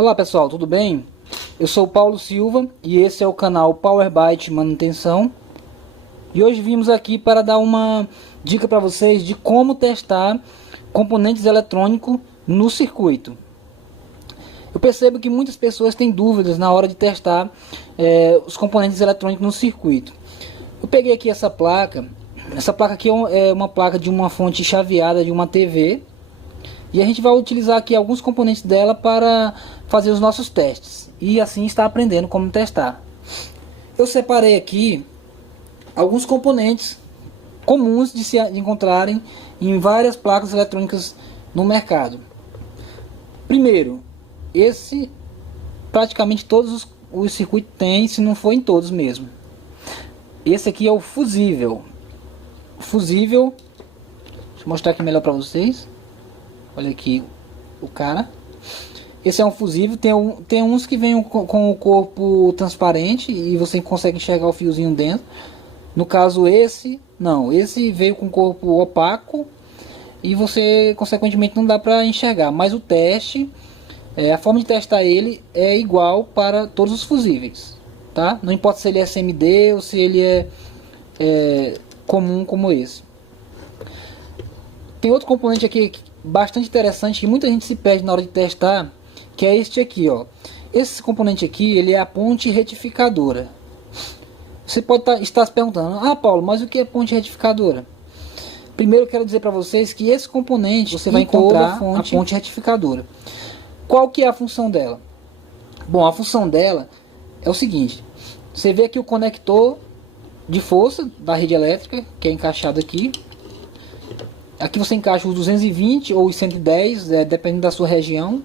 Olá pessoal, tudo bem? Eu sou o Paulo Silva e esse é o canal PowerByte Manutenção. E hoje vimos aqui para dar uma dica para vocês de como testar componentes eletrônicos no circuito. Eu percebo que muitas pessoas têm dúvidas na hora de testar os componentes eletrônicos no circuito. Eu peguei aqui essa placa aqui é uma placa de uma fonte chaveada de uma TV. E a gente vai utilizar aqui alguns componentes dela para fazer os nossos testes. E assim está aprendendo como testar. Eu separei aqui alguns componentes comuns de encontrarem em várias placas eletrônicas no mercado. Primeiro, esse praticamente todos os circuitos têm, se não for em todos mesmo. Esse aqui é o fusível. Fusível, deixa eu mostrar aqui melhor para vocês. Olha aqui o cara. Esse é um fusível. Tem uns que vêm com o corpo transparente e você consegue enxergar o fiozinho dentro. No caso esse, não. Esse veio com o corpo opaco e você consequentemente não dá para enxergar. Mas o teste, a forma de testar ele é igual para todos os fusíveis, tá? Não importa se ele é CMD ou se ele é comum como esse. Tem outro componente aqui bastante interessante que muita gente se perde na hora de testar, que é este aqui, ó. Esse componente aqui, ele é a ponte retificadora. Você pode estar se perguntando: ah, Paulo, mas o que é ponte retificadora? Primeiro eu quero dizer para vocês que esse componente você vai encontrar a ponte retificadora. Qual que é a função dela? Bom, a função dela é o seguinte: você vê aqui o conector de força da rede elétrica, que é encaixado aqui. Aqui você encaixa os 220 ou os 110, dependendo da sua região.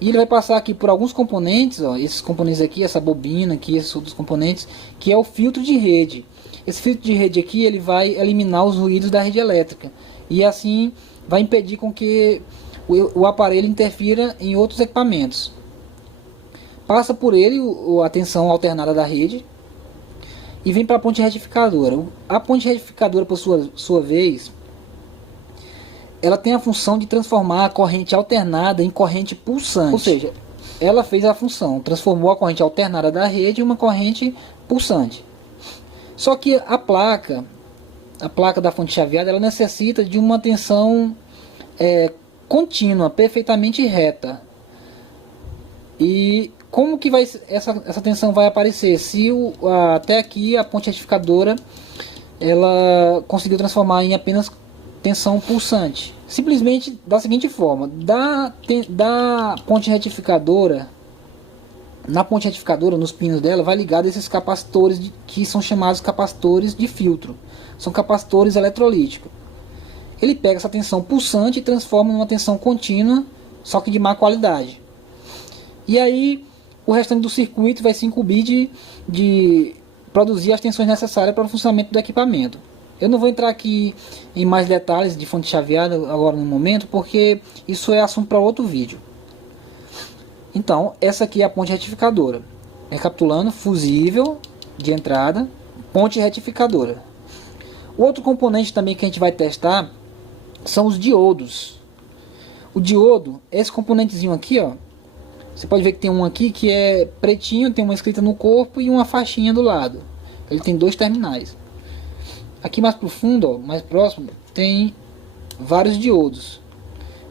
E ele vai passar aqui por alguns componentes, ó, esses componentes aqui, essa bobina aqui, esses outros componentes, que é o filtro de rede. Esse filtro de rede aqui, ele vai eliminar os ruídos da rede elétrica. E assim vai impedir com que o aparelho interfira em outros equipamentos. Passa por ele a tensão alternada da rede e vem para a ponte retificadora. A ponte retificadora, por sua vez, ela tem a função de transformar a corrente alternada em corrente pulsante. Ou seja, ela fez a função, transformou a corrente alternada da rede em uma corrente pulsante. Só que a placa da fonte chaveada, ela necessita de uma tensão contínua, perfeitamente reta. E como que essa tensão vai aparecer? Se até aqui a ponte retificadora ela conseguiu transformar em apenas tensão pulsante. Simplesmente da seguinte forma: da ponte retificadora, na ponte retificadora, nos pinos dela, vai ligado esses capacitores que são chamados capacitores de filtro. São capacitores eletrolíticos. Ele pega essa tensão pulsante e transforma em uma tensão contínua, só que de má qualidade. E aí o restante do circuito vai se incumbir de produzir as tensões necessárias para o funcionamento do equipamento. Eu não vou entrar aqui em mais detalhes de fonte chaveada agora no momento, porque isso é assunto para outro vídeo. Então, essa aqui é a ponte retificadora. Recapitulando: fusível de entrada, ponte retificadora. O outro componente também que a gente vai testar são os diodos. O diodo, esse componentezinho aqui, ó. Você pode ver que tem um aqui que é pretinho, tem uma escrita no corpo e uma faixinha do lado. Ele tem dois terminais. Aqui mais pro fundo, ó, mais próximo, tem vários diodos.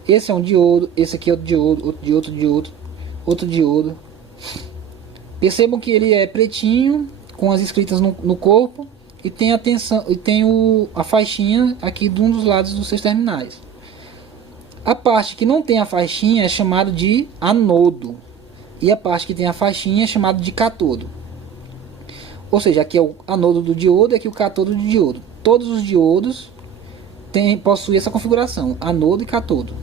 Esse é um diodo, esse aqui é outro diodo, outro diodo, outro diodo. Percebam que ele é pretinho, com as escritas no corpo, e tem a tensão, e tem a faixinha aqui de um dos lados dos seus terminais. A parte que não tem a faixinha é chamada de anodo, e a parte que tem a faixinha é chamada de catodo. Ou seja, aqui é o anodo do diodo e aqui o catodo do diodo. Todos os diodos possuem essa configuração, anodo e catodo.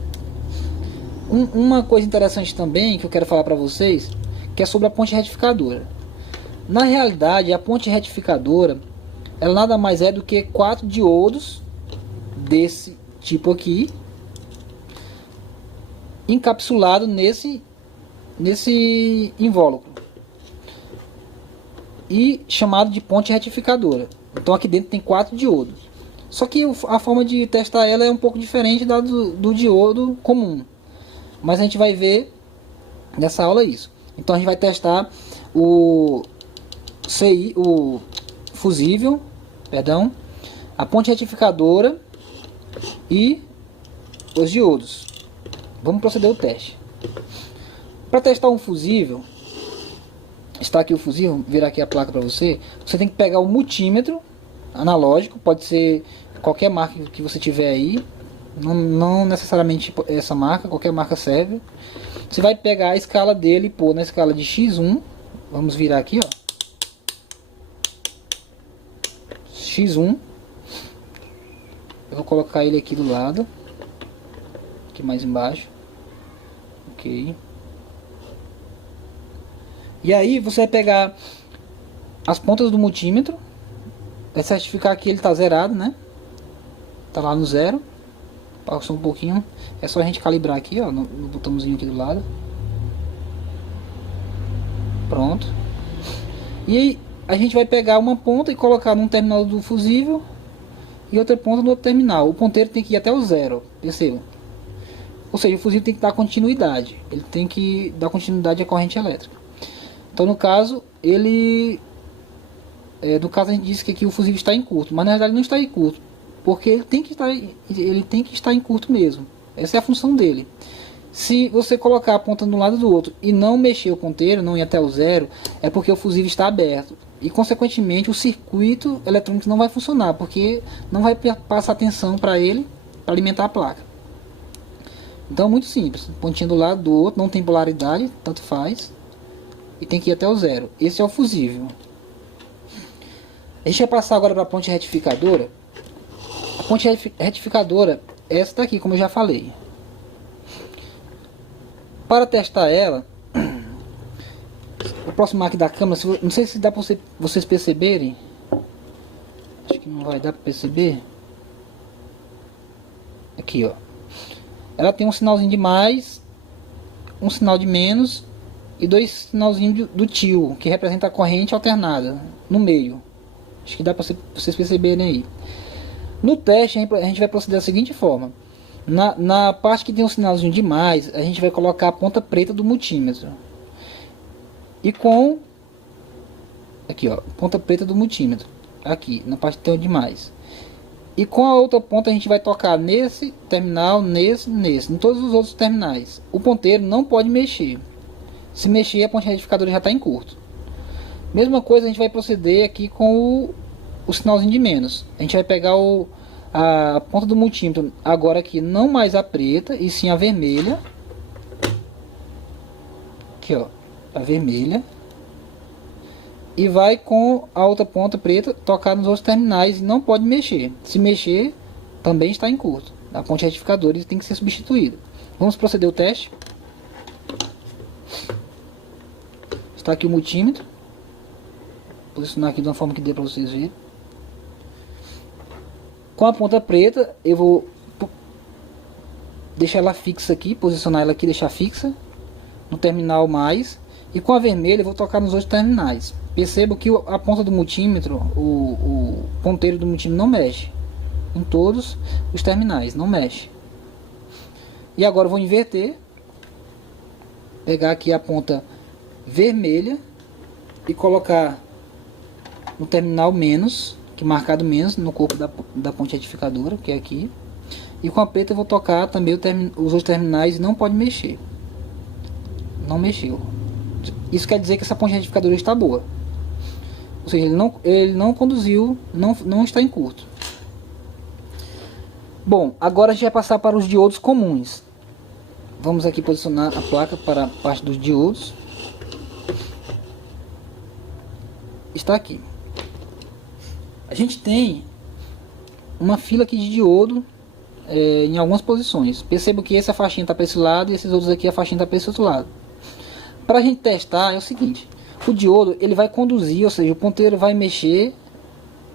Uma coisa interessante também que eu quero falar para vocês, que é sobre a ponte retificadora. Na realidade, a ponte retificadora, ela nada mais é do que 4 diodos desse tipo aqui, encapsulado nesse invólucro, e chamado de ponte retificadora. Então aqui dentro tem 4 diodos. Só que a forma de testar ela é um pouco diferente da do diodo comum. Mas a gente vai ver nessa aula é isso. Então a gente vai testar o CI, o fusível, perdão, a ponte retificadora e os diodos. Vamos proceder ao teste. Para testar um fusível, está aqui o fusível, vou virar aqui a placa para você. Você tem que pegar o multímetro analógico, pode ser qualquer marca que você tiver aí, não necessariamente essa marca, qualquer marca serve. Você vai pegar a escala dele e pôr na escala de X1. Vamos virar aqui, ó. X1. Eu vou colocar ele aqui do lado, aqui mais embaixo. Ok. E aí você vai pegar as pontas do multímetro, vai certificar que ele está zerado, né? Tá lá no zero. Passou um pouquinho. É só a gente calibrar aqui, ó, no botãozinho aqui do lado. Pronto. E aí a gente vai pegar uma ponta e colocar num terminal do fusível e outra ponta no outro terminal. O ponteiro tem que ir até o zero, perceba. Ou seja, o fusível tem que dar continuidade. Ele tem que dar continuidade à corrente elétrica. Então no caso, no caso a gente disse que aqui o fusível está em curto, mas na verdade não está em curto, porque ele tem que estar em curto mesmo. Essa é a função dele. Se você colocar a ponta de um lado do outro e não mexer o ponteiro, não ir até o zero, é porque o fusível está aberto. E consequentemente o circuito eletrônico não vai funcionar, porque não vai passar tensão para ele, para alimentar a placa. Então muito simples, pontinho do lado do outro, não tem polaridade, tanto faz. E tem que ir até o zero. Esse é o fusível. A gente vai passar agora para a ponte retificadora. A ponte retificadora é essa daqui, como eu já falei. Para testar ela, vou aproximar aqui da câmera. Não sei se dá para vocês perceberem. Acho que não vai dar para perceber. Aqui, ó. Ela tem um sinalzinho de mais, um sinal de menos e dois sinalzinhos do tio, que representa a corrente alternada no meio. Acho que dá para vocês perceberem aí. No teste a gente vai proceder da seguinte forma. Na parte que tem um sinalzinho de mais, a gente vai colocar a ponta preta do multímetro. E com aqui, ó, ponta preta do multímetro. Aqui, na parte que tem o de mais. E com a outra ponta a gente vai tocar nesse terminal, nesse, em todos os outros terminais. O ponteiro não pode mexer. Se mexer, a ponte retificadora já está em curto. Mesma coisa a gente vai proceder aqui com o sinalzinho de menos. A gente vai pegar a ponta do multímetro agora aqui, não mais a preta, e sim a vermelha. Aqui, ó, a vermelha. E vai com a outra ponta preta tocar nos outros terminais e não pode mexer. Se mexer, também está em curto. A ponte retificadora tem que ser substituída. Vamos proceder o teste. Está aqui o multímetro. Vou posicionar aqui de uma forma que dê para vocês verem. Com a ponta preta, eu vou deixar ela fixa aqui, posicionar ela aqui, deixar fixa no terminal mais. E com a vermelha eu vou tocar nos outros terminais. Percebo que a ponta do multímetro, o ponteiro do multímetro não mexe. Em todos os terminais, não mexe. E agora eu vou inverter. Pegar aqui a ponta vermelha e colocar no terminal menos, que marcado menos no corpo da ponte retificadora, que é aqui. E com a preta eu vou tocar também os outros terminais e não pode mexer. Não mexeu. Isso quer dizer que essa ponte retificadora está boa. Ou seja, ele não conduziu, não está em curto. Bom, agora a gente vai passar para os diodos comuns. Vamos aqui posicionar a placa para a parte dos diodos. Está aqui. A gente tem uma fila aqui de diodo em algumas posições. Percebo que essa faixinha está para esse lado e esses outros aqui a faixinha está para esse outro lado. Para a gente testar é o seguinte: o diodo ele vai conduzir, ou seja, o ponteiro vai mexer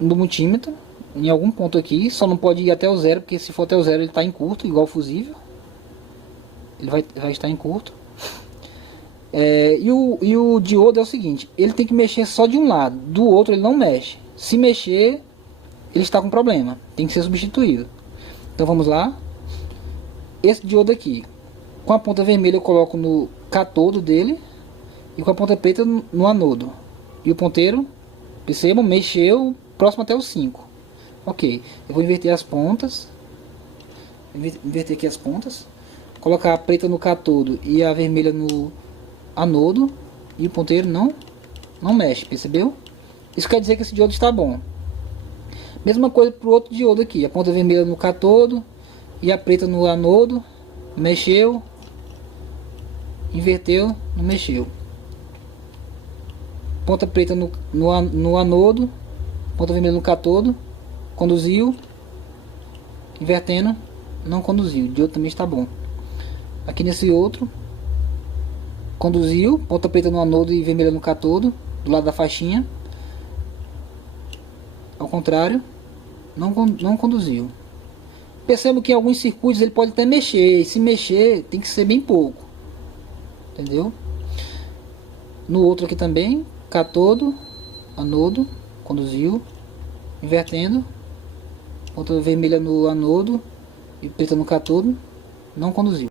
no multímetro em algum ponto aqui, só não pode ir até o zero, porque se for até o zero ele está em curto, igual o fusível. Ele vai estar em curto. E o diodo é o seguinte: ele tem que mexer só de um lado, do outro ele não mexe. Se mexer, ele está com problema, tem que ser substituído. Então vamos lá. Esse diodo aqui, Com a ponta vermelha eu coloco no catodo dele e com a ponta preta no anodo. E o ponteiro, percebam, mexeu próximo até o 5. Ok, eu vou inverter as pontas. Inverter aqui as pontas. Colocar a preta no catodo e a vermelha no anodo. E o ponteiro não mexe, percebeu? Isso quer dizer que esse diodo está bom. Mesma coisa para o outro diodo aqui. A ponta vermelha no catodo e a preta no anodo. Mexeu. Inverteu, não mexeu. Ponta preta no anodo. Ponta vermelha no catodo. Conduziu. Invertendo, não conduziu. O diodo também está bom. Aqui nesse outro, conduziu. Ponta preta no anodo e vermelha no catodo. Do lado da faixinha. Ao contrário, não conduziu. Percebo que em alguns circuitos ele pode até mexer. E se mexer, tem que ser bem pouco. Entendeu? No outro aqui também, catodo, anodo, conduziu, invertendo, ponta vermelha no anodo e preta no catodo, não conduziu.